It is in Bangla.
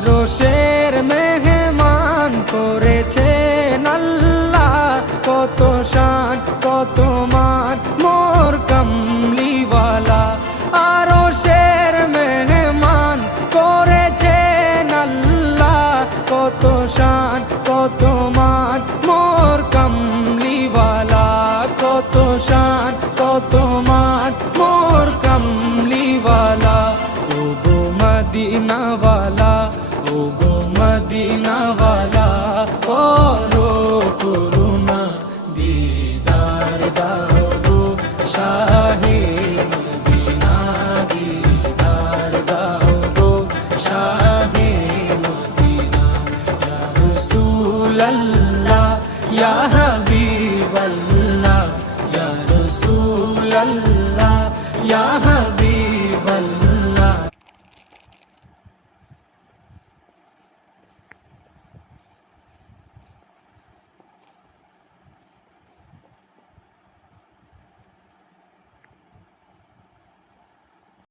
আরশের মেহমান করেছেন আল্লাহ, কত শান কত মান মোর কামলিওয়ালা। আরশের মেহমান করেছেন আল্লাহ, কত শান কত মান মোর কামলিওয়ালা, কত শান কত মান মোর কামলিওয়ালা। ও গো মদিনাওয়ালা, ও গো মদিনাওয়ালা।